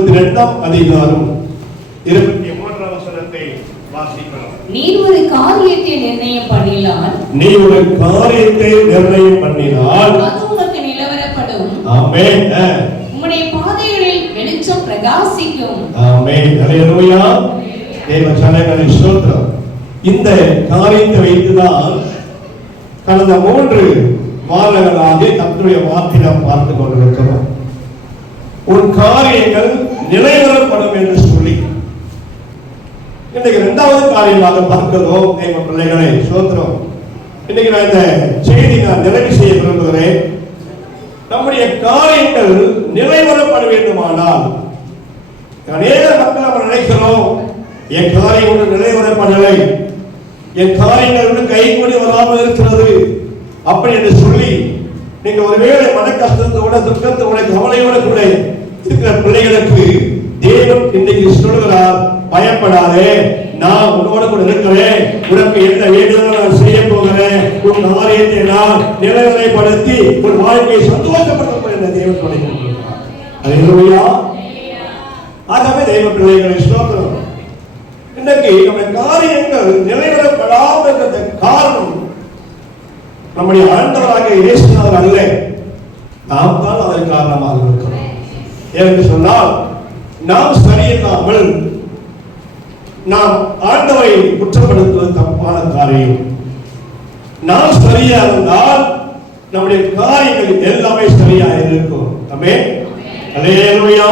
22ஆம் அதிகாரம் 23ஆம் வசனத்தை வாசிக்கலாம். நீ ஒரு காரியத்தை நிர்ணயம் பண்ணினால் அது உனக்கு நிலவரப்படும். ஆமென். உம்முடைய பாதைகளில் வெளிச்சம் பிரகாசிக்கும். ஆமென். ஹல்லேலூயா. தேவ ஜனங்களே ஸ்தோத்திரம். இந்த காரியத்தை வைத்துதான் கடந்த 3 வாரங்களாக கர்த்தருடைய வார்த்தையை நாம் பார்த்து கொண்டிருக்கிறோம். உன் காரியங்கள் நிலைவரப்படும் என்று சொல்லி இன்னைக்கு 2வது காரியமாக பார்க்கிறோம். தேவ பிள்ளைகளே ஸ்தோத்திரம். இன்னைக்கு நான் இந்த செய்தி நிறைவு செய்ய விரும்புகிறேன். நம்முடைய காரியங்கள் நிலைவரப்பட வேண்டுமானால் அநேக மக்கள் நம்ம நினைக்கிறோம், என் காரியம் ஒன்று நிலைவரப்படலை, என் காரியங்கள் ஒன்று கைகூடி வராமல் இருக்கிறது அப்படி என்று சொல்லி நீங்க ஒருவேளை மன கஷ்டத்தோட துக்கத்தோட கவலையோட கூட இருக்கிற பிள்ளைகளுக்கு தேவன் இன்னைக்கு சொல்கிறார், பயப்படாதே, நான் உன்னோட கூட இருக்கிறேன், உனக்கு என்ன வேண்டுதோ நான் செய்ய போகிறேன், உன் காரியத்தை நான் நிலைநிலைப்படுத்தி உன் வாழ்க்கையை சந்தோஷப்படுத்த என்ற தேவன் சொல்லியிருக்கிறார். அல்லேலூயா. ஆகவே தேவ பிள்ளைகளை ஸ்தோத்திரம். இன்னைக்கு நம்ம காரியங்கள் நிலைநிலைப்படாமல் இருந்த காரணம் நம்முடைய ஆண்டவராக இயேசுநாதர் அல்ல, நாம் தான் அதற்கு காரணமாக இருக்கிறோம். என்று சொன்னால் நாம் சரியில்லாமல் நாம் ஆண்டவரை குற்றப்படுத்துவது தப்பான காரியம். நாம் சரியா இருந்தால் நம்முடைய காரியங்கள் எல்லாமே சரியா இருக்கும். ஆமென். அல்லேலூயா.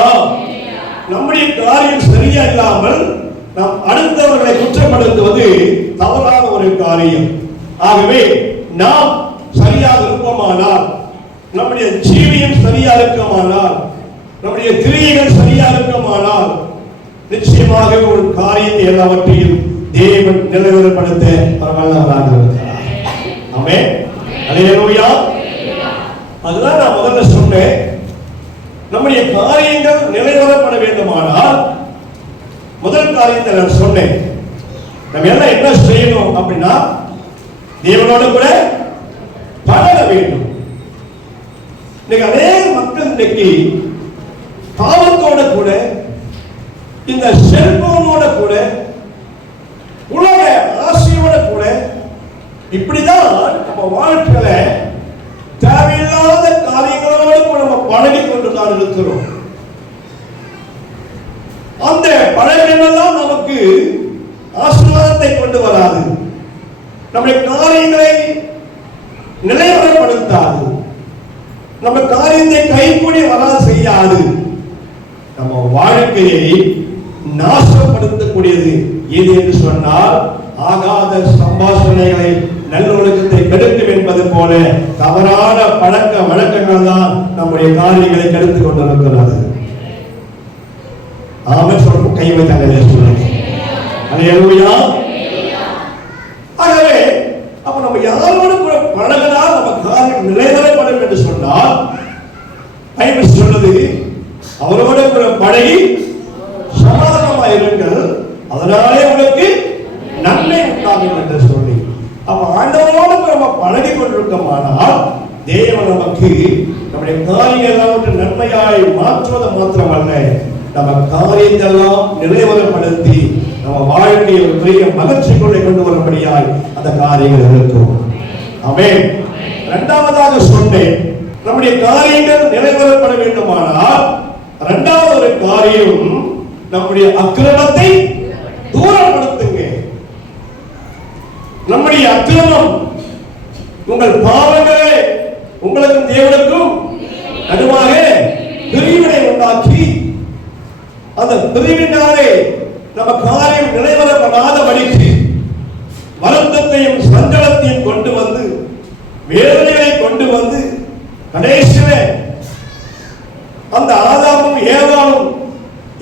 நம்முடைய காரியம் சரியா இல்லாமல் நாம் அடுத்தவர்களை குற்றப்படுத்துவது தவறான ஒரு காரியம். ஆகவே நாம் சரியாக இருப்போமானால், நம்முடைய ஜீவியம் சரியா இருக்குமானால், நம்முடைய கிரியைகள் சரியா இருக்குமானால் நிச்சயமாக ஒரு காரியத்தை எல்லாவற்றையும் தேவன் நிலைநிறுத்த வல்லவராக இருக்கிறார். ஆமென். அல்லேலூயா. அதுதான் நான் முதல்ல சொன்னேன், நம்முடைய காரியங்கள் நிலைநிறுத்தப்பட வேண்டுமானால் முதல் காரியத்தை நான் சொன்னேன், நம்ம எல்லாம் என்ன செய்யணும் அப்படின்னா தேவனோடு கூட பழக வேண்டும். இன்னைக்கு அநேக மக்கள் இன்னைக்கு பாவத்தோட கூட இந்த செல்போனோட கூட உலக ஆசையோட கூட இப்படிதான் நம்ம வாழ்க்கையில தேவையில்லாத காரியங்களோடு நம்ம பழகி கொண்டுதான் இருக்கிறோம். அந்த பழக்கமெல்லாம் நமக்கு ஆசீர்வாதத்தை கொண்டு வராது, நம்முடைய காரியங்களை நிலைவரப்படுத்தாது, நம்ம காரியத்தை கைகூடி வராது செய்யாது, நம்ம வாழ்க்கையை நாசப்படுத்தக்கூடியது எது என்று சொன்னால் ஆகாத சம்பாஷணைகளை நல்லொழுக்கத்தை கெடுக்கும் என்பது போல தவறான பழக்க வழக்கங்கள் தான் நம்முடைய காரியங்களை கெடுத்துக் கொண்டிருக்கிறது. ஆமென். சொல்லும் கை வைத்தாங்க சொல்லுங்க. அல்லேலூயா. ஆகவே அப்ப நம்ம யாரோடு கூட பழகினால் நம்ம காரியம் நிலைநிலைப்படும் என்று சொன்னால் பைபிள் சொல்லுது, அவரோடு கூட பழகி சமாதானமாக இருங்கள், அதனாலே உங்களுக்கு நன்மை உண்டாகும் என்று சொல்லி, அப்ப ஆண்டவரோடு நம்ம பழகி கொண்டிருக்கோமானால் தேவன் நமக்கு நம்முடைய காரியங்கள் எல்லாவற்றையும் நன்மையாய் மாற்றுவது மாத்திரமல்ல, நம்ம காரியத்தை எல்லாம் நிலைவரப்படுத்தி நம்ம வாழ்க்கையை ஒரு பெரிய மகிழ்ச்சிக்குள்ளே கொண்டு வரும்படியாய் அந்த காரியங்கள் இருக்கும். ஆமென். 2வதாக சொன்னேன், நம்முடைய காரியங்கள் நிலைவரப்பட வேண்டுமானால் 2வது ஒரு காரியம் நம்முடைய அக்கிரமத்தை தூரப்படுத்துங்க. நம்முடைய அக்கிரமம், உங்கள் பாவங்களே உங்களுக்கும் தேவனுக்கும் நடுவாக பிரிவினை உண்டாக்கி அந்த பிரிவினாலே நம்ம காரியம் நிலைவரப்படாதபடிக்கு வருத்தத்தையும் சஞ்சலத்தையும் கொண்டு வந்து வேதனையை கொண்டு வந்து கடைசியில அந்த ஆதாமும் ஏவாளும்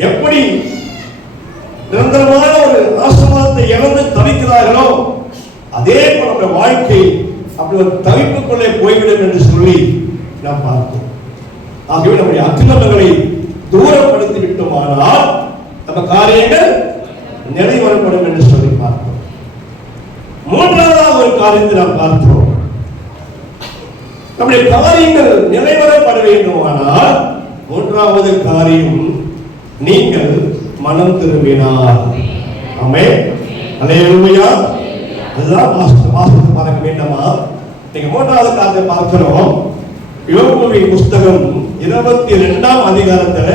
எப்படி நிரந்தரமான ஒரு ஆசீர்வாதத்தை இழந்து தவிக்கிறார்களோ அதே போல நம்ம வாழ்க்கை அப்படி ஒரு தவிப்புக்குள்ளே போய்விடும் என்று சொல்லி நாம் பார்த்தோம். ஆகவே நம்முடைய அக்கிரமங்களை தூரப்படுத்தி விட்டோமானால் நம்ம காரியங்கள் நிறைவேறப்படும் என்று சொல்லி பார்த்தோம். 3வது ஒரு காரியத்தை நாம் பார்த்தோம், நம்முடைய காரியங்கள் நிறைவேறப்பட வேண்டுமானால் 3வது காரியம் நீங்கள் மனம் திரும்பினார். ஆமென். அல்லேலூயா. அதுதான் வாசகத்தை பார்க்க வேண்டாமா? நீங்க மூன்றாவது காரியத்தை பார்க்கிறோம். யோபுவின் புஸ்தகம் 22ஆம் அதிகாரத்துல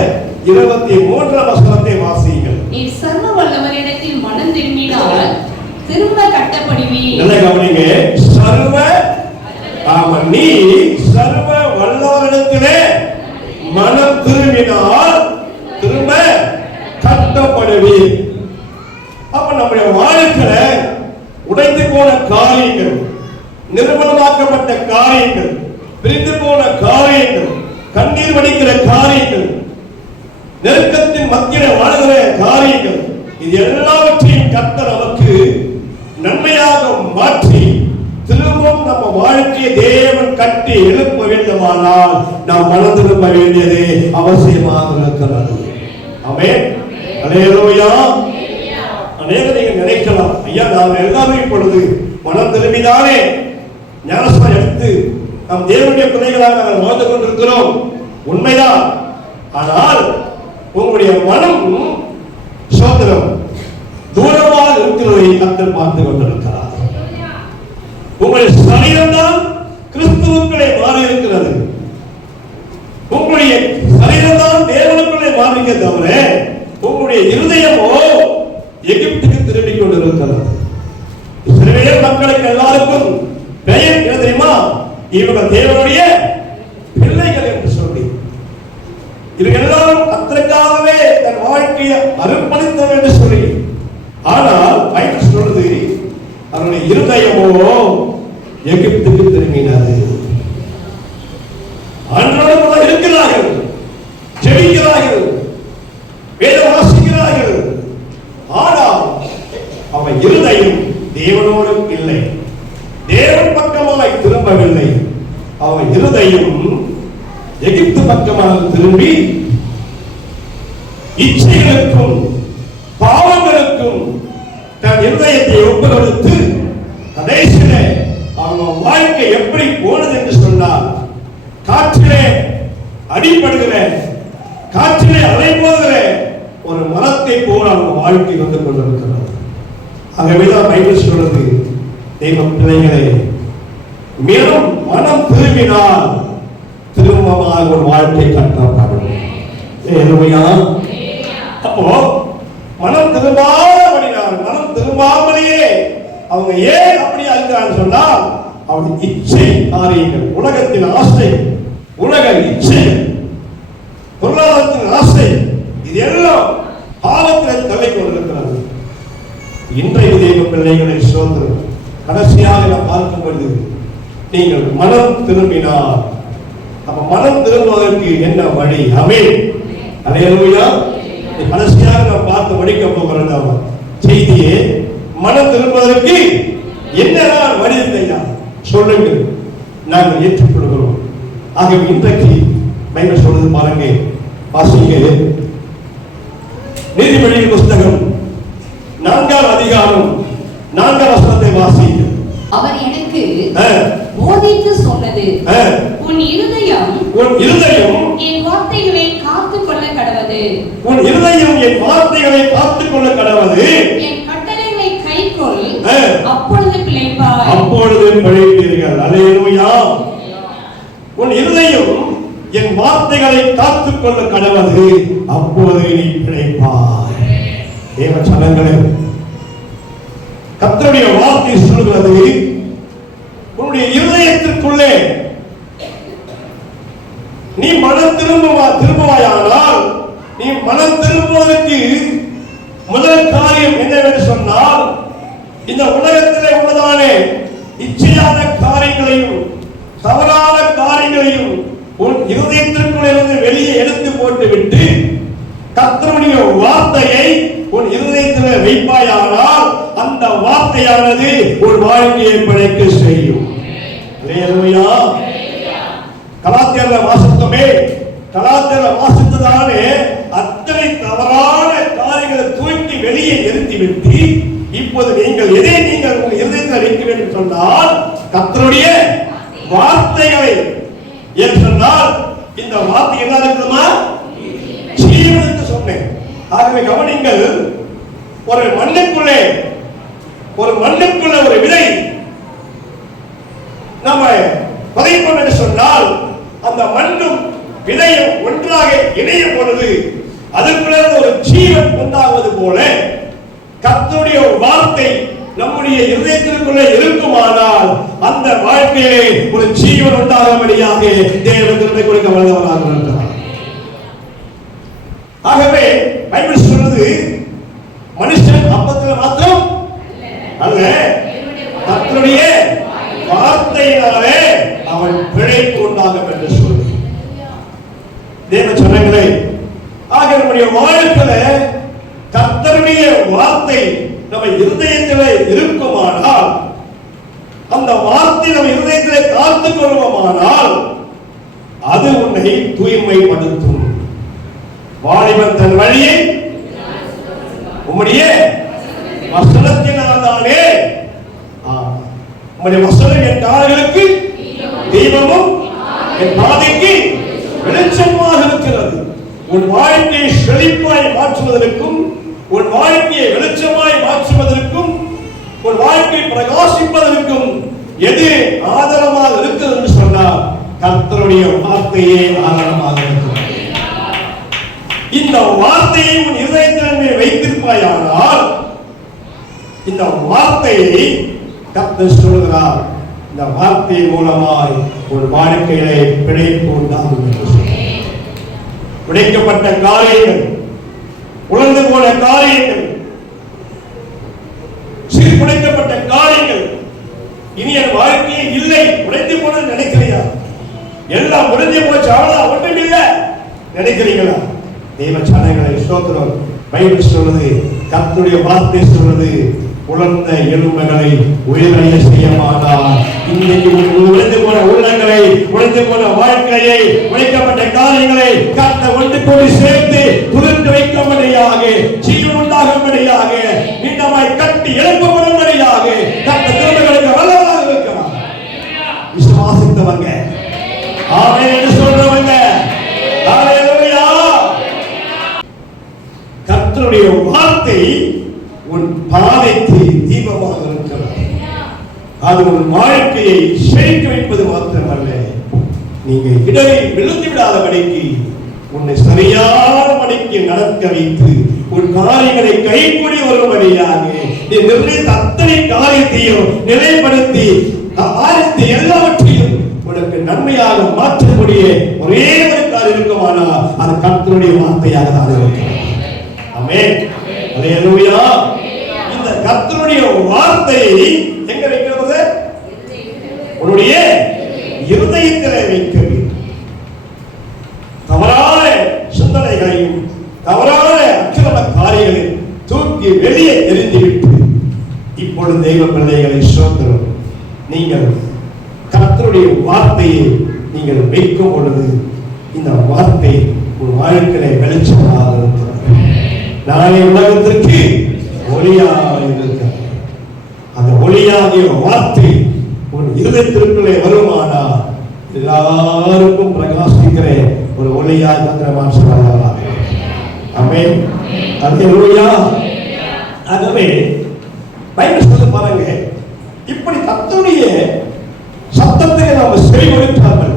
23ஆம் வசனத்தை வாசியுங்கள். நீ சர்வ வல்லவரிடத்தில் மனம் திரும்பினால் திரும்ப கட்டப்படுவீர். நல்ல கவனிங்க. நீ சர்வ வல்லவரிடத்திலே மனம் திரும்பினால் திரும்ப கட்டப்படுவீர். அப்ப நம்முடைய வாழ்க்கையில உடைந்து போன காரியங்கள், நிர்மலமாக்கப்பட்ட காரியங்கள், பிரிந்து போன காரியங்கள், கண்ணீர் வடிக்கிற காரியங்கள், நெருக்கத்தின் மத்தியில வாழ்கிற காரியங்கள், இது எல்லாவற்றையும் கர்த்தர் நமக்கு நன்மையாக மாற்றி திரும்பவும் நம்ம வாழ்க்கையை தேவன் கட்டி எழுப்ப வேண்டுமானால் நாம் மனம் திரும்ப வேண்டியது அவசியமாக இருக்கிறது. ஆமென். அல்லேலூயா. அநேகரை நினைக்கலாம், ஐயா நாம் எல்லாரும் இப்பொழுது மனம் திரும்பிதானே ஞானஸ்நானம் எடுத்து நாம் தேவனுடைய பிள்ளைகளாக நாங்கள் வாழ்ந்து கொண்டிருக்கிறோம். உண்மைதான். ஆனால் உங்களுடைய மனம் சோதரம் தூரமாக இருக்கிறதை கர்த்தர் பார்த்து கொண்டிருக்கிறார். உங்களுடைய சரீரம் தான் கிறிஸ்துவுக்குள்ளே மாறி இருக்கிறது. உங்களுடைய சரீரம் தான் தேவனுக்குள்ளே மாறிக்க தவிர உங்களுடைய இருதயமோ எகிப்துக்கு திரும்பிக் கொண்டிருக்கிறது. இஸ்ரவேல் மக்களுக்கு எல்லாருக்கும் பெயர் என்ன தெரியுமா? இவங்க தேவனுடைய பிள்ளைகள் என்று சொல்லி இவங்க எல்லாரும் கர்த்தருக்காகவே தன் வாழ்க்கையை அர்ப்பணித்தவர் என்று சொல்லி. ஆனால் பைபிள் சொல்றது அவருடைய இருதயமோ எகிப்துக்கு திரும்பினது. ஆண்டவரோடு கூட இருக்கிறார்கள், ஜெபிக்கிறார்கள், வேதம் வாசிக்கிறார்கள். ஆனால் அவன் இருதயம் தேவனோடு இல்லை, தேவன் பக்கமாய் திரும்பவில்லை. அவன் இருதயம் எகிப்து பக்கமாக திரும்பி இச்சைகளுக்கும் பாவங்களுக்கும் தன் இருதயத்தை ஒப்புக்கொடுத்து கடைசியில அவன் வாழ்க்கை எப்படி போனது என்று சொன்னால், காற்றிலே அடிபடுகிற, காற்றிலே அலைபோகிற ஒரு மரத்தை போல அவங்க வாழ்க்கை வந்து கொண்டிருக்கிறது. ஆகவேதான் பைபிள் சொல்றது, தெய்வ பிள்ளைகளை மேலும் மனம் திரும்பினால் திரும்பமாக ஒரு வாழ்க்கை கட்டப்படும். அப்போ மனம் திரும்பாதபடினால், மனம் திரும்பாமலேயே அவங்க ஏன் அப்படியா இருக்கிறான்னு சொன்னால், அவங்க இச்சை காரியங்கள், உலகத்தின் ஆசை, உலக இச்சை, பொருளாதாரத்தின் ஆசை, இது எல்லாம் பாவத்தில் தலை கொண்டிருக்கிறது. இன்றைய தெய்வ பிள்ளைகளை சோதனை கடைசியாக நாம் பார்க்கும் பொழுது, நீங்கள் மனம் திரும்பினால், அப்ப மனம் திரும்புவதற்கு என்ன வழி? ஆமென். அல்லேலூயா. கடைசியாக நாம் பார்த்து முடிக்க போகிற செய்தியே, மனம் திரும்புவதற்கு என்ன வழி இல்லையா சொல்லுங்கள், நாங்கள் ஏற்றுக்கொள்கிறோம். ஆகவே இன்றைக்கு பைபிள் சொல்றது பாருங்க, வாசிங்க. நீதிமொழியின் புஸ்தகம் 4ஆம் அதிகாரம் 4ஆம் வசனத்தை வாசிங்க. அவர் எனக்கு போதித்து சொன்னது, உன் இருதயம் என் வார்த்தைகளை காத்துக் கொள்ள கடவது, உன் இருதயம் என் வார்த்தைகளை காத்துக் கொள்ள கடவது, என் கட்டளைகளை கைக்கொள், அப்பொழுது பிழைப்பாய். அப்பொழுது பிழைப்பீர்கள். அல்லேலூயா. உன் இருதயம் என் வார்த்தைகளை காத்துக் கொள்ள கடவது, அப்பொழுது நீ பிழைப்பாய். தேவ சனங்களே, கர்த்தருடைய வார்த்தை சொல்கிறது, உன்னுடைய இருதயத்திற்குள்ளே நீ மனம் திரும்புவாயானால், நீ மனம் திரும்புவதற்கு முதல் காரியம் என்னவென்று சொன்னால், இந்த உலகத்திலே உள்ளதானே இச்சையான காரியங்களையும் தவறான காரியங்களையும் உன் இருதயத்திற்குள் இருந்து வெளியே எடுத்து போட்டு விட்டு கர்த்தருடைய வார்த்தையை உன் இருதயத்தில் வைப்பாயானால், அந்த வார்த்தையானது உன் வாழ்க்கையை பிழைக்க செய்யும். அல்லேலூயா. கலாத்தியர்ல வாசித்தோமே, கலாத்தியர்ல வாசித்ததானே அத்தனை தவறான காரியங்களை தூக்கி வெளியே நிறுத்தி விட்டு, இப்போது நீங்கள் எதை நீங்கள் உங்கள் இருதயத்தில் வைக்க வேண்டும் சொன்னால், கர்த்தருடைய வார்த்தைகளை. என்று சொன்னால் இந்த வார்த்தை என்ன இருக்குமா? ஜீவன் என்று சொன்னேன். ஆகவே கவனிங்கள், ஒரு மண்ணுக்குள்ளே ஒரு விதை நம்ம பதைப்போம் என்று சொன்னால், அந்த மண்ணும் விதையும் ஒன்றாக இணையும் பொழுது அதுக்குள்ள ஒரு ஜீவன் உண்டாவது போல கர்த்தருடைய வார்த்தை நம்முடைய இதயத்திற்குள்ளே இருக்குமானால் அந்த வாழ்க்கையிலே ஒரு ஜீவன் உண்டாகும்படியாக தேவன் கிருபை கொடுக்க வல்லவராக இருக்கிறார். ஆகவே பைபிள் சொல்றது மனுஷன் அப்பத்தில் மாத்திரம் அல்ல, கர்த்தருடைய வார்த்தையினாலே அவன் பிழைப்பு உண்டாகும் என்று சொல்லி தேவ ஜனங்களே, ஆக நம்முடைய வாழ்க்கையில கர்த்தருடைய வார்த்தை நம்ம இருதயத்திலே இருக்குமானால், அந்த வார்த்தை நம்ம இருதயத்திலே காத்துக் கொள்வோமானால் அது உன்னை தூய்மைப்படுத்தும். வாலிபன் தன் வழியை உம்முடைய வசனத்தினால்தானே, உம்முடைய வசனம் என் கால்களுக்கு தீபமும் என் பாதைக்கு வெளிச்சமாக இருக்கிறது. உன் வாழ்க்கையை செழிப்பாய் மாற்றுவதற்கும், உன் வாழ்க்கையை வெளிச்சமாய் மாற்றுவதற்கும், உன் வாழ்க்கையை பிரகாசிப்பதற்கும் எது ஆதாரமாக இருக்கிறது என்று சொன்னால் கர்த்தருடைய வார்த்தையே ஆதாரமாக இருக்கிறது. இந்த வார்த்தையை உன் இதயத்தில் வைத்திருப்பாயானால், இந்த வார்த்தையை கர்த்தர் சொல்கிறார், இந்த வார்த்தை மூலமாய் ஒரு வாழ்க்கையிலே பிழைப்பு உண்டாகும் என்று சொல்கிறார். உடைக்கப்பட்ட காரியங்கள், உலர்ந்து போன காரியங்கள், சீர்குலைக்கப்பட்ட காரியங்கள், இனி என் வாழ்க்கையே இல்லை, உடைந்து போன நினைக்கிறியா? எல்லாம் முடிஞ்சு போச்சு, அவ்வளவு ஒன்றும் இல்லை நினைக்கிறீங்களா? தேவ ஜனங்களை ஸ்தோத்திரம். பைபிள் சொல்றது, கர்த்தருடைய வார்த்தை சொல்றது, உலர்ந்த எலும்புகளை உயிரடைய செய்யமாட்டார். இன்னைக்கு உடைந்து போன உள்ளங்களை, உடைந்து போன வாழ்க்கையை, உடைக்கப்பட்ட காரியங்களை கர்த்தர் ஒன்று கூடி சேர்த்து துளிர்த்து வைக்கும்படியாக, ஜீவன் உண்டாகும்படியாக, மீண்டமாய் கட்டி எழுப்பப்படும்படியாக கர்த்தர் திருமகளுக்கு வல்லவராக இருக்கிறார். விசுவாசித்தவங்க ஆமென் என்று சொல்றவங்க ஹல்லேலூயா. கர்த்தருடைய வார்த்தை உன் பாதைக்கு தீபமாக இருக்கிறது. அது உன் வாழ்க்கையை செழிக்க வைப்பது மாத்திரமல்ல, நீங்க இடரில் விழுந்து விடாதபடிக்கு உன்னை சரியான படிக்கு நடக்க வைத்து உன் காரியங்களை கைக்கூடி வரும்படியாக நீ நிர்ணயித்த அத்தனை காரியத்தையும் நிலைப்படுத்தி ஆரத்தி எல்லாவற்றையும் உனக்கு நன்மையாக மாற்றக்கூடிய ஒரே ஒரு காரியம் இருக்குமானால் அது கர்த்தருடைய வார்த்தையாக தான் இருக்கிறது. ஆமென் ஹல்லேலூயா. இந்த கர்த்தருடைய வார்த்தையை எங்க வைக்கிறது? உன்னுடைய இருதயத்திலே வைக்க வேண்டும். தவறான சிந்தனைகளையும் தவறான அக்கிரம காரியங்களையும் தூக்கி வெளியே எறிந்துவிட்டு இப்பொழுது தெய்வ பிள்ளைகளை ஸ்தோத்திரம், நீங்கள் கர்த்தருடைய வார்த்தையை நீங்கள் வைக்கும் பொழுது இந்த வார்த்தை ஒரு வாழ்க்கையிலே வெளிச்சமாக இருக்கிறது. நாளை உலகத்திற்கு ஒளியாக இருக்கிறது. அந்த ஒளியாகிய வார்த்தை ஒரு இருதயத்திற்குள்ளே வருமானால் எல்லாருக்கும் பிரகாசிக்கிற ஒரு ஒளியாக கர்த்தர் சொல்லுவார். ஆமென் ஹல்லேலூயா. ஆகவே பைபிள் சொல்ல பாருங்க, இப்படி கர்த்தருடைய சத்தத்துக்கு நாம் செவிமடுக்காமல்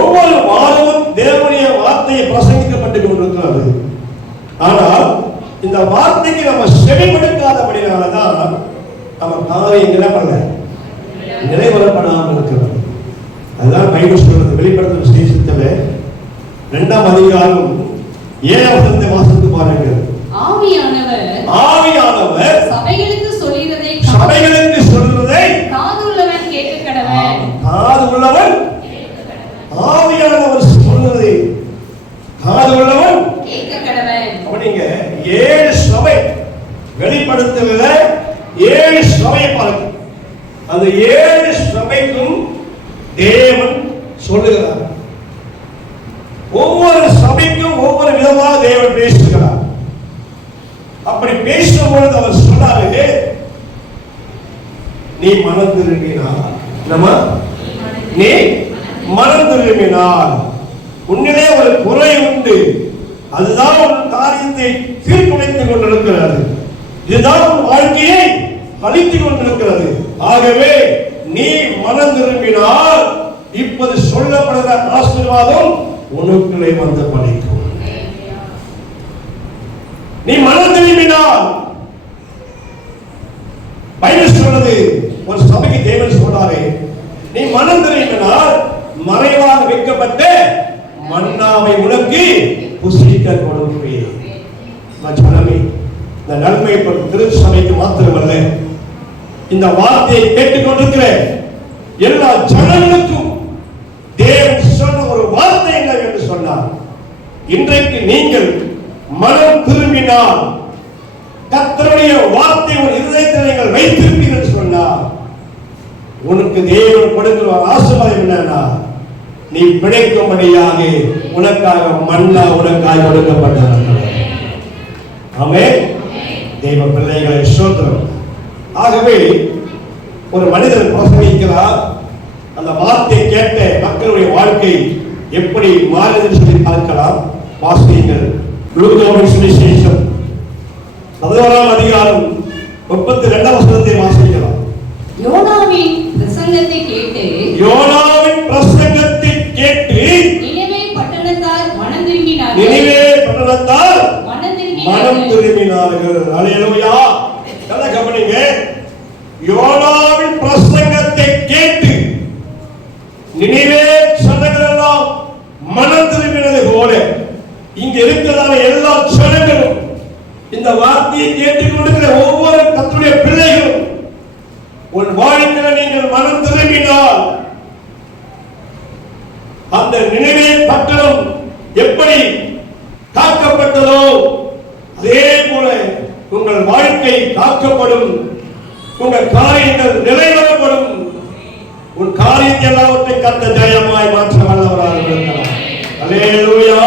ஒவ்வொரு வாரமும் தேவனுடைய வார்த்தையை பிரசங்கிக்கப்பட்டு கொண்டிருக்கிறது. ஆனால் இந்த வார்த்தைக்கு நம்ம செவிமடுக்காதபடினால்தான் நம்ம காரியங்களை நிறைவேறப்படாமல் இருக்கிறது. அதுதான் பைபிள் சொல்றது. வெளிப்படுத்தும் விசேஷத்துல 2ஆம் அதிகாரம் 7ஆம் வாசத்து பாருங்கள். ஆவியானவர் சபைகளுக்கு சொல்றதை காதுள்ளவன் கேட்க கடவன். காதுள்ளவன் ஆவியானவர் சொல்றதை காதுள்ளவன் கேட்க கடவன். நீங்க 7 சபை வெளிப்படுத்துகிற 7 சபை பாருங்க. அந்த 7 சபைக்கும் தேவன் சொல்லுகிறார். ஒவ்வொரு சபைக்கும் ஒவ்வொரு விதமாக தேவன் பேசுகிறார். அப்படி பேசும்பொழுது அவர் சொன்னாரு, நீ மனம் திரும்பினால், நீ மனம் திரும்பினால் உன்னிலே ஒரு குறை உண்டு, அதுதான் உன் காரியத்தை சீர்குலைத்துக் கொண்டிருக்கிறது. இதுதான் உன் வாழ்க்கையை அழித்துக் கொண்டிருக்கிறது. ஆகவே நீ மனம் திரும்பினால் இப்போது சொல்லப்படுகிற ஆசீர்வாதம் உனக்குள்ளே வந்து பலிக்கும். நீ மனம் திரும்பினால் பைபிள் சொல்றது, ஒரு சபைக்கு தேவன் சொல்றாரு, நீ மனம் திரும்பினால் மறைவாக வைக்கப்பட்ட மன்னாவை உனக்கு புசிக்க கொடுப்பேன். ஜனமே, இந்த நன்மை திருச்சபைக்கு மாத்திரமல்ல, இந்த வார்த்தையை கேட்டுக்கொண்டிருக்கிற எல்லா ஜனங்களுக்கும் தேவன் சொன்ன ஒரு வார்த்தை என்ன என்று சொன்னார். இன்றைக்கு நீங்கள் மனம் திரும்பினால், கர்த்தருடைய வார்த்தை ஒரு இதயத்தில் நீங்கள் வைத்திருப்பீர்கள் சொன்னார், உனக்கு தேவன் கொடுக்கிற ஆசீர்வாதம் என்னன்னா, நீ பிழைக்கும்படியாக உனக்காக மன்னா உனக்காக கொடுக்கப்பட்டது. ஆமென். தேவ பிள்ளைகளை ஸ்தோத்திரம். ஆகவே ஒரு மனிதன் பிரசங்கிக்கிறார், அந்த வார்த்தை கேட்ட மக்களுடைய வாழ்க்கை எப்படி மாறுது சொல்லி பார்க்கலாம். வாசியுங்கள். லூக்காவின் சுவிசேஷம் 11ஆம் அதிகாரம் 32ஆம் வசனத்தை வாசிக்கலாம். யோனாவின் பிரசங்கத்தை கேட்டு நினிவே பட்டணத்தார் மனம் திரும்பினார்கள். அல்லேலூயா. நல்லா கவனிங்க. யோனாவின் பிரசங்கத்தை கேட்டு நினிவே ஜனங்கள் எல்லாம் மனம் திரும்பினது போல இங்க இருக்கிறதான எல்லா ஜனங்களும், இந்த வார்த்தையை கேட்டுக்கொண்டிருக்கிற ஒவ்வொரு கர்த்தருடைய பிள்ளைகளும், உன் வாழ்க்கையில் நீங்கள் மனம் திரும்பினால் அந்த நினைவே பட்டணம் எப்படி காக்கப்பட்டதோ அதே போல உங்கள் வாழ்க்கை காக்கப்படும், உங்கள் காரியங்கள் நிறைவேறப்படும். உன் காரியத்தை எல்லாவற்றையும் கர்த்தர் ஜெயமாய் மாற்ற வல்லவராக இருக்கிறார். அல்லேலூயா.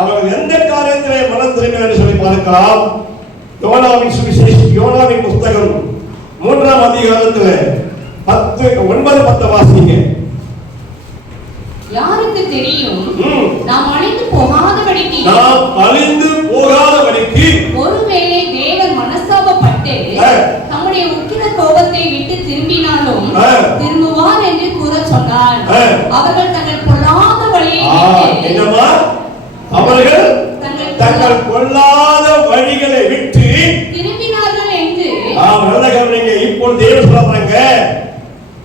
அவர்கள் எந்த காரியத்திலே மனம் திரும்பினார் என்று சொல்லி பார்க்கலாம். யோனாவின் சுவிசேஷம், யோனாவின் புத்தகம் 3ஆம் அதிகாரத்தில் 9-10 வாசிங்க. யாருக்கு தெரியும், நாம் அழிந்து போகாதபடிக்கு ஒருவேளை தேவன் மனஸ்தாபப்பட்டு தம்முடைய உக்கிர கோபத்தை விட்டு திரும்பினாலும் திரும்புவார் என்று கூற சொன்னார். அவர்கள் தங்கள் பொல்லாத வழியை விட்டு திரும்பினார்கள் என்று. இப்போ தேவன் சொல்றாங்க,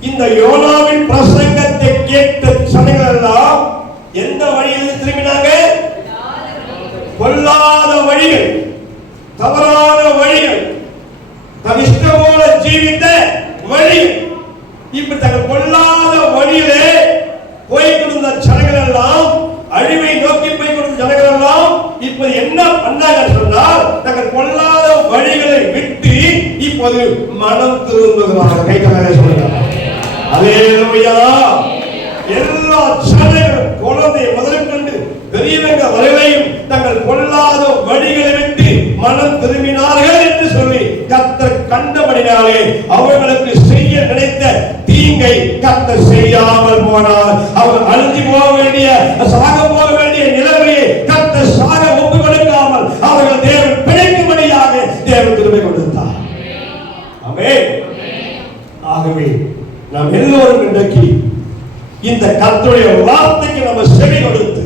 இந்த யோனாவின் பிரசங்கத்தை கேட்ட ஜனங்கள் எல்லாம் எந்த வழியில் திரும்பினாங்க? பொல்லாத வழிகள், தவறான வழிகள், தன் இஷ்டம் போல ஜீவித்த வழிகள். இப்ப தங்கள் பொல்லாத வழியிலே போய்கொண்டிருந்த ஜனங்கள் எல்லாம், அழிவை நோக்கி போய்கொண்டிருந்த ஜனங்கள் எல்லாம் இப்ப என்ன பண்ணாங்க சொன்னால், தங்கள் பொல்லாத வழிகளை விட்டு இப்போது மனம் திரும்புகிறார்கள். கைகளை சொல்லுங்க. அல்லேலூயா. எல்லா ஜனங்களும், குழந்தை முதற்கொண்டு பெரியவங்க வரையிலையும் தங்கள் பொல்லாத வழிகளை விட்டு மனம் திரும்பினார்கள் என்று சொல்லி கர்த்தர் கண்டபடினாலே அவர்களுக்கு செய்ய நினைத்த தீங்கை கர்த்தர் செய்யாமல் போனார். அவர் அழிந்து போக வேண்டிய, சாக போக வேண்டிய நிலைமையை கர்த்தர் சாக ஒப்பு கொடுக்காமல் அவர்கள் தேவன் பிழைக்கும்படியாக தேவன் திரும்பி கொடுத்தார். ஆமென். ஆகவே நாம் எல்லோரும் இன்றைக்கு இந்த கர்த்தருடைய வார்த்தைக்கு நம்ம செவி கொடுத்து,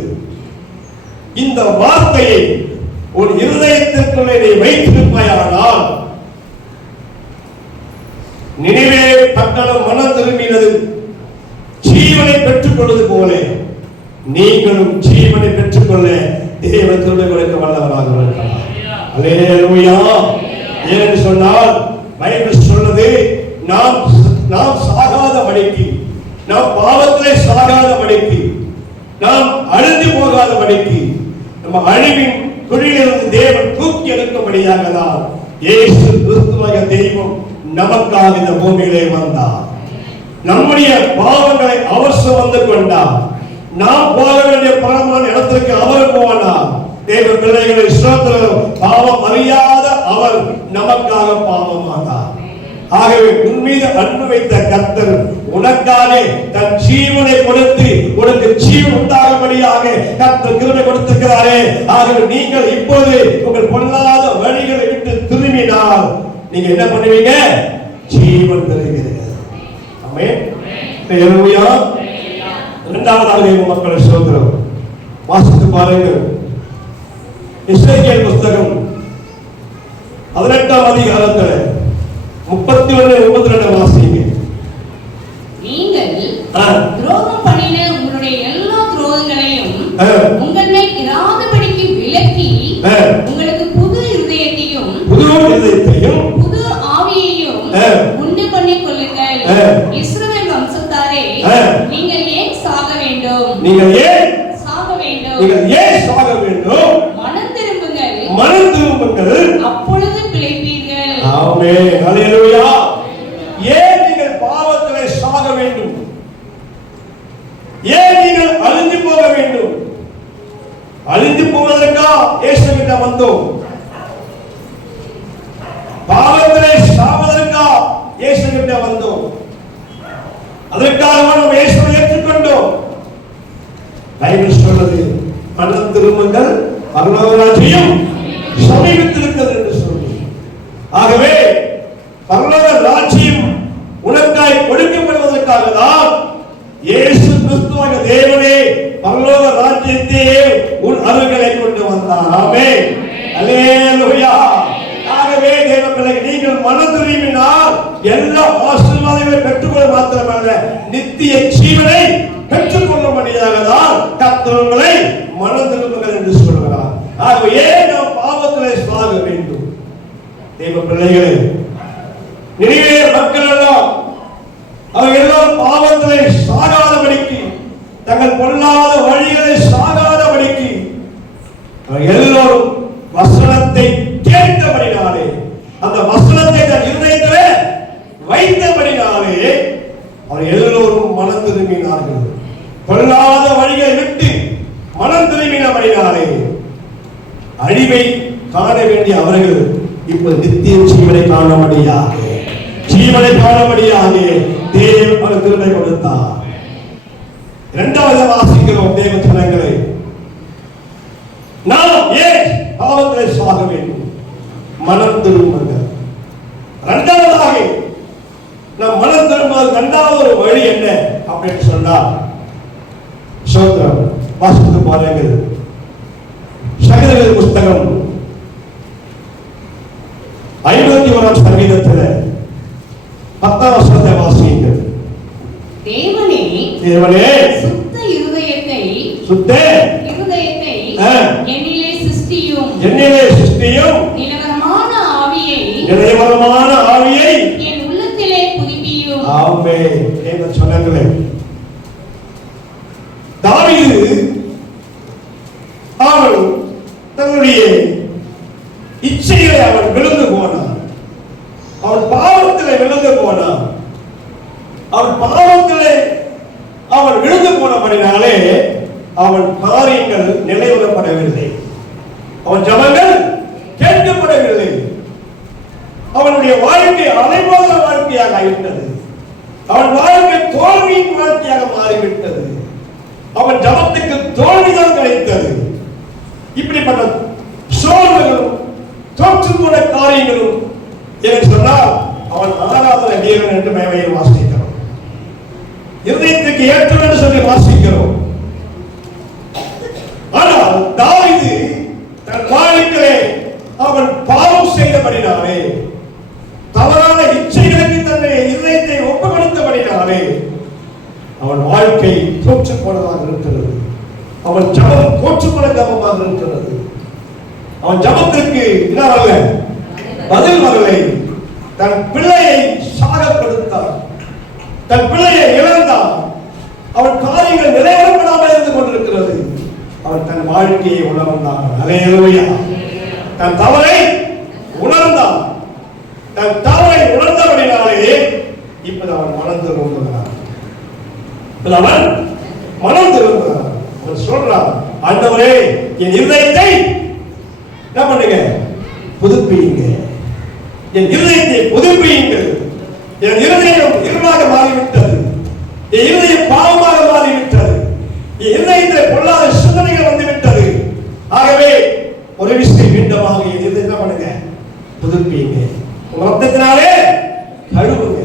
இந்த வார்த்தையை ஒரு இருதயத்திற்குள்ளே நீ வைத்திருப்பாயானால், நினைவே பட்டணம் மனம் திரும்பினது ஜீவனை பெற்றுக் கொள்வது போல நீங்களும் ஜீவனை பெற்றுக்கொள்ள தேவன் கிருபை கொடுக்க வல்லவராக இருக்கிறார். அல்லேலூயா. ஏனென்று சொன்னால் பைபிள் சொல்றது, நாம் சாகாத வழிக்கு, நாம் பாவத்திலே சாகாத வழிக்கு, நாம் அழிந்து போகாத வழிக்கு, நம்ம அழிவின் குழியிலிருந்து தேவன் தூக்கி எடுக்கும்படியாக தான் இயேசு கிறிஸ்துவாகிய தெய்வம் நமக்காக இந்த பூமியிலே வந்தார். நம்முடைய பாவங்களை அவர் சுமந்து கொண்டார். நாம் போக வேண்டிய பரமான இடத்திற்கு அவர் போனார். தேவ பிள்ளைகளை ஸ்தோத்திரம். பாவம் அறியாத அவர் நமக்காக பாவமானார். ஆகவே உன் மீது அன்பு வைத்த கர்த்தர் உனக்காக தன் ஜீவனை கொடுத்து உனக்கு ஜீவன் உண்டாகும்படியாக கர்த்தர் கிருபை கொடுத்திருக்கிறாரே. ஆகவே நீங்கள் இப்போது உங்கள் பொல்லாத வழிகளை விட்டு திரும்பினால் நீங்க என்ன பண்ணுவீங்க? ஜீவன் பெறுவீர்கள். ஆமென். ஹல்லேலூயா. இரண்டாவதாக மக்கள் சோதரம் வாசித்து பாருங்கள். எசேக்கியேல் புத்தகம் 18ஆம் அதிகாரத்துல 31-32 வாசிங்க. நீங்கள் துரோகம் பண்ணின உங்களுடைய எல்லா துரோகங்களையும் உங்கள் மேல் இராதபடிக்கு விலக்கி உங்களுக்கு புது இருதயத்தையும் புது ஆவியையும் உண்டு பண்ணிக் கொள்ளுங்கள். இஸ்ரவேல் வம்சத்தாரே, நீங்கள் ஏன் சாக வேண்டும்? நீங்கள் ஏன் சாக வேண்டும்? மனம் திரும்புங்கள், அப்பொழுது பிழைப்பீர்கள். ஆமென். ஹல்லேலூயா. ஏன் நீங்கள் பாவத்திலே சாக வேண்டும்? ஏன் நீங்கள் அழிந்து போக வேண்டும்? அழிந்து போவதற்கா இயேசுவிட்ட வந்தோம்? பாவத்திலே சாவதற்கா இயேசுவிட்ட வந்தோம்? அதற்காக நாம் இயேசுவை ஏற்றுக்கொண்டோம். பைபிள் சொல்றது, மனம் திரும்புங்கள், பரலோக ராஜ்யம் சமீபத்திருக்கிறது என்று சொல்லி. ஆகவே பரலோக ராஜ்யம் உனக்காய் கொடுக்கப்படுவதற்காக தான் இயேசு கிறிஸ்துவாக தேவனே பரலோக ராஜ்யத்தையே உன் அருகிலே கொண்டு வந்தார். ஆமென். அல்லேலூயா. ஆகவே தேவ பிள்ளைகளே, நீங்கள் மனம் திரும்பினால் எல்லா ஆசீர்வாதங்களையும் பெற்றுக்கொள்ள மாத்திரமல்ல, நித்திய ஜீவனை பெற்றுக்கொள்ளும்படியாக தான் கர்த்தர் உங்களை மனம் திரும்புங்கள் என்று சொல்கிறார். ஆகவே ஏன் நாம் பாவத்திலே சாக வேண்டும்? தேவ பிள்ளைகளே, நினைவே மக்கள் எல்லாம் அவர்கள் எல்லாம் பாவத்திலே சாகாதபடிக்கு, தங்கள் பொல்லாத வழிகளை சாகாதபடிக்கு எல்லோரும் வசனத்தை கேட்டபடினாலே, அந்த வசனத்தை தன் இருதயத்திலே வைத்தபடினாலே அவர் எல்லோரும் மனம் திரும்பினார்கள். பொல்லாத வழிகளை விட்டு மனம் திரும்பினபடினாலே அழிவை காண வேண்டிய அவர்கள் இப்ப நித்திய ஜீவனை காணபடியாக தேவன் கிருபை கொடுத்தார். இரண்டாவது வாசிக்கிறோம் தேவ ஜனங்களே, நாம் ஏன் பாவத்திலே சாக வேண்டும்? மனம் திரும்புங்கள். இரண்டாவதாக நாம் மனம் திரும்புவது இரண்டாவது ஒரு வழி என்ன அப்படின்னு சொன்னால், சோத்திரம் வாசித்து பாருங்கள். சங்கீதங்கள் புஸ்தகம் 51ஆம் சங்கீதத்தில் 10ஆம் வசனத்தை வாசியுங்கள். தேவனே சுத்த இருதயத்தை என்னிலே சிருஷ்டியும் நிலவரமான ஆவியை என் உள்ளத்திலே புதுப்பியும். ஆமென். தேவ ஜனங்களே, தாவீது அவன் தன்னுடைய இச்சைகளை அவன் விழுந்து போனான். அவன் பாவத்திலே விழுந்து போனான். அவன் பாவத்திலே அவன் விழுந்து போனபடினாலே அவன் காரியங்கள் நிலைவரப்படவில்லை. அவன் ஜெபங்கள் கேட்கப்படவில்லை. அவனுடைய வாழ்க்கை அலைமோத வாழ்க்கையாக ஆகிவிட்டது. அவன் வாழ்க்கை தோல்வியின் வாழ்க்கையாக மாறிவிட்டது. அவன் ஜபத்துக்கு தோல்விதான் கிடைத்தது. இப்படிப்பட்ட சோதனைகளும் தோற்று போன காரியங்களும் என்று சொன்னால் அவன் ஆராதனை வீரன் என்று மேவையில் வாசிக்கிறோம். இருதயத்துக்கு ஏற்றம் என்று சொல்லி வாசிக்கிறோம். ஆனால் தாவீது தன் வாழ்க்கையிலே அவன் பாவம் செய்தபடினாலே, தவறான இச்சைகளுக்கு தன்னுடைய இதயத்தை ஒப்புக் கொடுத்தபடினாலே அவன் வாழ்க்கை தோற்று போனதாக இருக்கிறது. அவன் ஜபம் தோற்று போன ஜபமாக இருக்கிறது. அவன் ஜபத்திற்கு என்ன வரல? பதில் வரலை. தன் பிள்ளையை சாகப்படுத்தான். தன் பிள்ளையை இழந்தான். அவன் காரியங்கள் நிறைவேறப்படாமல் இருந்து கொண்டிருக்கிறது. அவன் தன் வாழ்க்கையை உணர்ந்தான். அல்லேலூயா. தன் தவறை உணர்ந்தான். தன் தவறை உணர்ந்தபடினாலே இப்போது அவன் மனம் திரும்புகிறான். அவன் மனம் திரும்புகிறான். அவன் சொல்றான், ஆண்டவரே என் இருதயத்தை என்ன பண்ணுங்க? புதுப்பியுங்க. என் இருதயத்தை புதுப்பியுங்கள். என் இருதயம் இருளாக மாறிவிட்டது, என் இருதயம் பாவமாக மாறிவிட்டது, என் இருதயத்தில் பொல்லாத சிந்தனைகள் வந்துவிட்டது. ஆகவே ஒரு விஷயம் மீண்டுமாக என் இருதயம் என்ன பண்ணுங்க, புதுப்பிங்க. உங்க ரத்தத்தினாலே கழுவுங்க.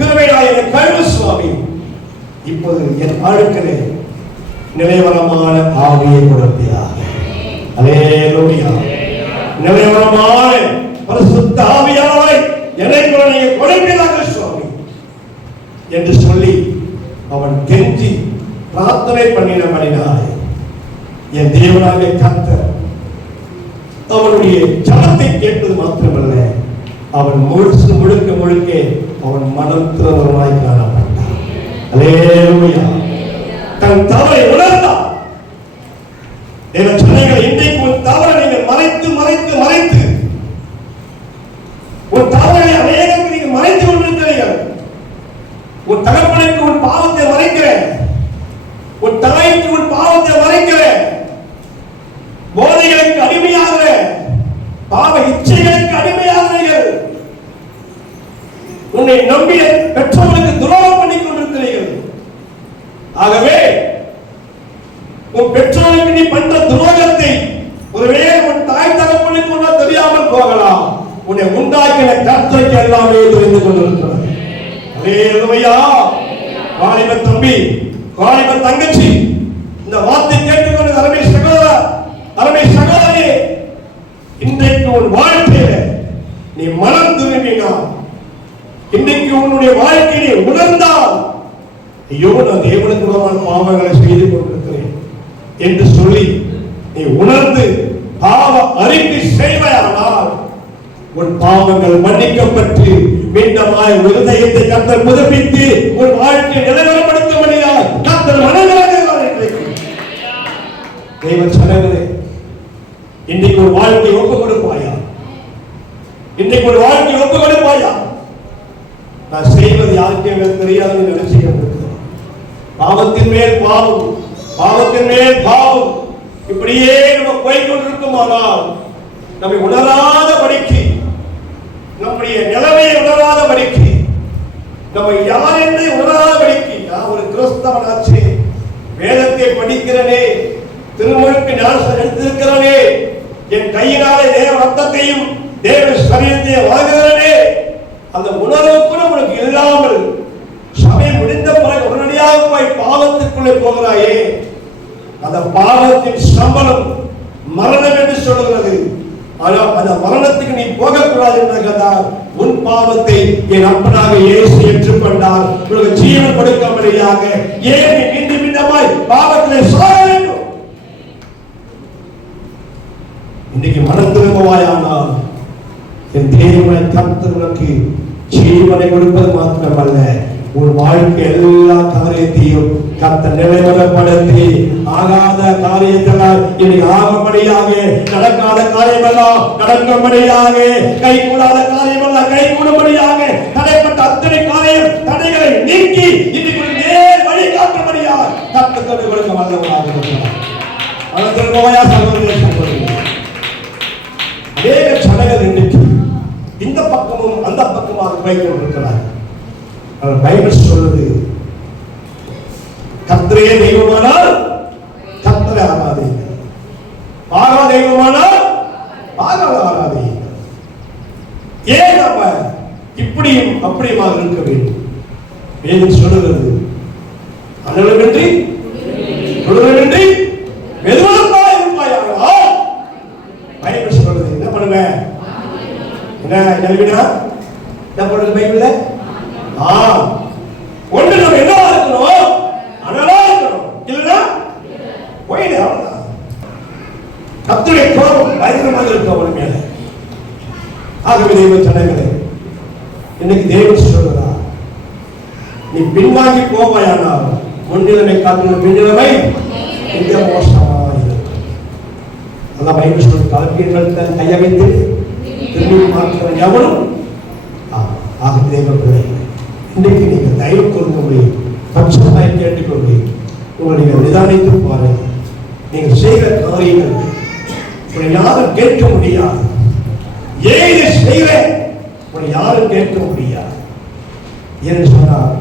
கிருபையினால் என்னை கழுவு சுவாமி. இப்போது என் வாழ்க்கையிலே நிலைவரமான ஆவியை கொடுப்பீராக. அல்லேலூயா. நிலைவரமான பரிசுத்த ஆவியானவரை எனக்கு நீங்க கொடுப்பீராக சுவாமி என்று சொல்லி அவன் கெஞ்சி பிரார்த்தனை பண்ணினபடினாலே என் தேவனாகிய கர்த்தர் அவனுடைய ஜபத்தை கேட்டது மாத்திரமல்ல, அவன் முழுக்க முழுக்க அவன் மனம் திறந்தவனாய் காணப்பட்டான். அல்லேலூயா. தன் தவறை உணர்ந்தான். தேவ ஜனங்களே, இன்றைக்கு உன் தவறை நீங்கள் மறைத்து மறைத்து மறைத்து உன் தவறை அநேகம் நீங்கள் மறைத்து கொண்டிருக்கிறீர்கள். உன் தகப்பனுக்கு உன் பாவத்தை மறைக்கிற, உன் தாய்க்கு உன் பாவத்தை மறைக்கிற, போதைகளுக்கு அடிமையாக, பாவ இச்சைகளுக்கு அடிமையாகிறீர்கள். உன்னை நம்பிய பெற்றோருக்கு துரோகம் பண்ணி கொண்டிருக்கிறீர்கள். ஆகவே உன் பெற்றோருக்கு நீ பண்ற துரோகத்தை ஒருவேளை உன் தாய் தகப்பனுக்கு ஒன்றும் தெரியாமல் போகலாம், உன்னை உண்டாக்கின கர்த்தருக்கு எல்லாமே தெரிந்து கொண்டிருக்கிறது. அல்லேலூயா. வாலிப தம்பி, வாலிப தங்கச்சி, இந்த வார்த்தை கேட்டுக்கொண்டு அருமை சகோதரா, அருமை சகோதரி, இன்றைக்கு உன் வாழ்க்கையில நீ மனம் திரும்பினான், இன்றைக்கு உன்னுடைய வாழ்க்கையை உணர்ந்தால், ஐயோ நான் தேவனுக்கு பாவங்களை செய்து கொண்டிருக்கிறேன் என்று சொல்லி நீ உணர்ந்து பாவ அறிக்கை செய்வாயானால் உன் பாவங்கள் மன்னிக்கப்பட்டு மீண்டுமாய் இருதயத்தை கர்த்தர் புதுப்பித்து உன் வாழ்க்கையை நிலைநிறுத்தப்படும்படியாய் கர்த்தர் மனதிறங்குகிறார். தேவ ஜனங்களே, இன்றைக்கு ஒரு வாழ்க்கை ஒப்புக் கொடுப்பாயா? இன்றைக்கு ஒரு வாழ்க்கை ஒப்புக் கொடுப்பாயா? நான் செய்வது யாருக்கே தெரியாதுன்னு நினைச்சுக்கிறேன். பாவத்தின் மேல் பாவம், பாவத்தின் மேல் பாவம், இப்படியே நம்ம போய்கொண்டிருக்குமானால் நம்மை உணராத படிக்கு, நம்முடைய நிலைமையை உணராத படிக்கு, நம்ம யார் என்று உணராத படிக்கு, நான் ஒரு கிறிஸ்தவனாச்சு, வேதத்தை படிக்கிறனே, திருமுழுக்கு ஞானஸ்நானம் எடுத்திருக்கிறனே, என் கையினாலே தேவ ரத்தத்தையும் தேவ சரீரத்தையும் வாங்குகிறனே, அந்த உணர்வு கூட உனக்கு இல்லாமல் சபை முடிந்த பிறகு உடனடியாக போய் பாவத்துக்குள்ளே போகிறாயே, அந்த பாவத்தின் சம்பளம் மரணம் என்று சொல்லுகிறது. ஆனால் அந்த மரணத்துக்கு நீ போகக்கூடாது என்றால் உன் பாவத்தை என் அப்பனாக இயேசு ஏற்றுக்கொண்டார், உனக்கு ஜீவன் கொடுக்கும்படியாக. ஏன் நீ மீண்டும் மீண்டுமாய் பாவத்திலே சாக வேண்டும்? இன்னைக்கு மனம் திரும்புவாயானால் என் தேவனை கர்த்தர் உனக்கு ஜீவனை கொடுப்பது மாத்திரமல்ல, உன் வாழ்க்கை எல்லா காரியத்தையும் கர்த்தர் நிலைவரப்படுத்தி ஆகாத காரியங்களால் இனி ஆகும்படியாக, நடக்காத காரியமெல்லாம் நடக்கும்படியாக, கை கூடாத காரியமெல்லாம் கை கூடும்படியாக, தடைப்பட்ட அத்தனை காரியம் தடைகளை நீக்கி இன்னைக்கு நேர் வழி காட்டும்படியாக கர்த்தர் கொடுக்க வல்லவராக இருக்கிறார். அதற்குரிய சகோதரர்களே, சகோதரிகளே, அநேக சடங்குகள் இன்றைக்கு இந்த பக்கமும் அந்த பக்கமாக போய்கொண்டிருக்கிறார். பைபிள் சொல்லுது, கர்த்தரே தெய்வமானால் கர்த்தரை ஆராதியுங்கள், பாகா தெய்வமானால் பாகாவை ஆராதியுங்கள். ஏன் நம்ம இப்படியும் அப்படியுமாக இருக்க வேண்டும்? வேதம் சொல்லுகிறது, அனலமின்றி குளிரமின்றி மெதுவாக இருப்பாயாக. பைபிள் சொல்றது என்ன பண்ணுங்க, என்ன கேள்வினா என்ன பண்ணுறது பைபிள்ல? ஒன்று நம்ம என்னவா இருக்கணும், அனலா இருக்கணும், இல்லைன்னா போயிடு. அவ்வளவுதான். கர்த்தருடைய கோபம் பயங்கரமாக இருக்கும் அவன் மேல. ஆகவே தேவ ஜனங்களே, இன்னைக்கு தேவன் சொல்றதா, நீ பின்வாங்கி போவாயானால் முன்னிலைமை காட்டின பின்னிலைமை மிக மோசமாயிருக்கும். அதான் பைபிள் சொல்ற, கலப்பியர்கள் கையை வைத்து திரும்பி பார்க்கிற எவனும். ஆக தேவ பிள்ளைகள், இன்றைக்கு நீங்கள் தயவு கூர்ந்து பட்சமாய் கேட்டுக்கொண்டு உங்களை நீங்கள் நிதானித்து பாருங்கள். நீங்கள் செய்கிற காரியங்கள் உங்களை யாரும் கேட்க முடியாது. ஏன் இதை செய்கிற உங்களை யாரும் கேட்க முடியாது. என்று சொன்னால்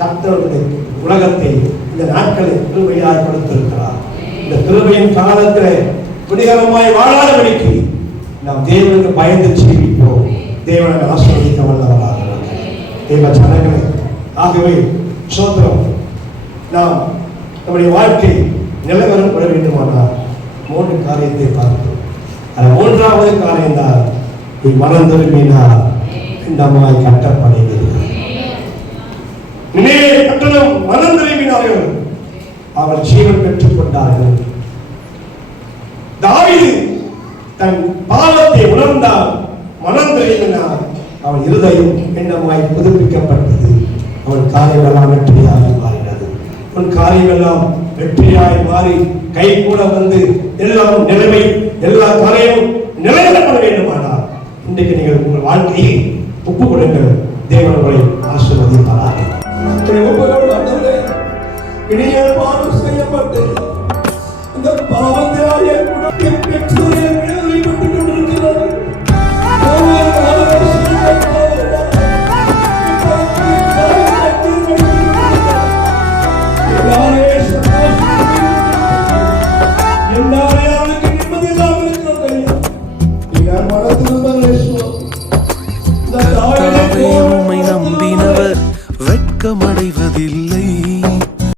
கர்த்தருடைய உலகத்தை இந்த நாட்களில் கிருபையாய் கொடுத்திருக்கிறார். இந்த கிருபையின் காலத்தில் துணிகரமாய் வாழாதபடிக்கு நாம் தேவனுக்கு பயந்து ஜீவிப்போம். தேவனை ஆசீர்வதிக்க வல்லவராக தேவ ஜனங்களே. ஆகவே சோத்திரம், நாம் நம்முடைய வாழ்க்கை நிலவரம் பெற வேண்டுமானால் 3 காரியத்தை பார்த்தோம். அது 3வது காரியம் தான் மனம் திரும்பினால் இந்தமாய் கட்டப்படுகிறது. நினைவே கட்டணம் மனம் திரும்பினார்கள், அவர் ஜீவன் பெற்றுக் கொண்டார்கள். தாவீது தன் பாவத்தை உணர்ந்தால் மனம் திரும்பினார், அவன் இருதயம் எண்ணமாய் புதுப்பிக்கப்பட்டது. அவன் காரியமெல்லாம் வெற்றியாக மாறினது. அவன் காரியமெல்லாம் வெற்றியாய் மாறி கை கூட வந்து எல்லாம் நிலைமை எல்லா காரியமும் நிலைநிறுத்த வேண்டுமானால் இன்றைக்கு நீங்கள் உங்கள் வாழ்க்கையை ஒப்பு கொடுங்கள். தேவன் உங்களை ஆசீர்வதிப்பாராக. இனிய பாவம் செய்யப்பட்டு இந்த பாவத்தை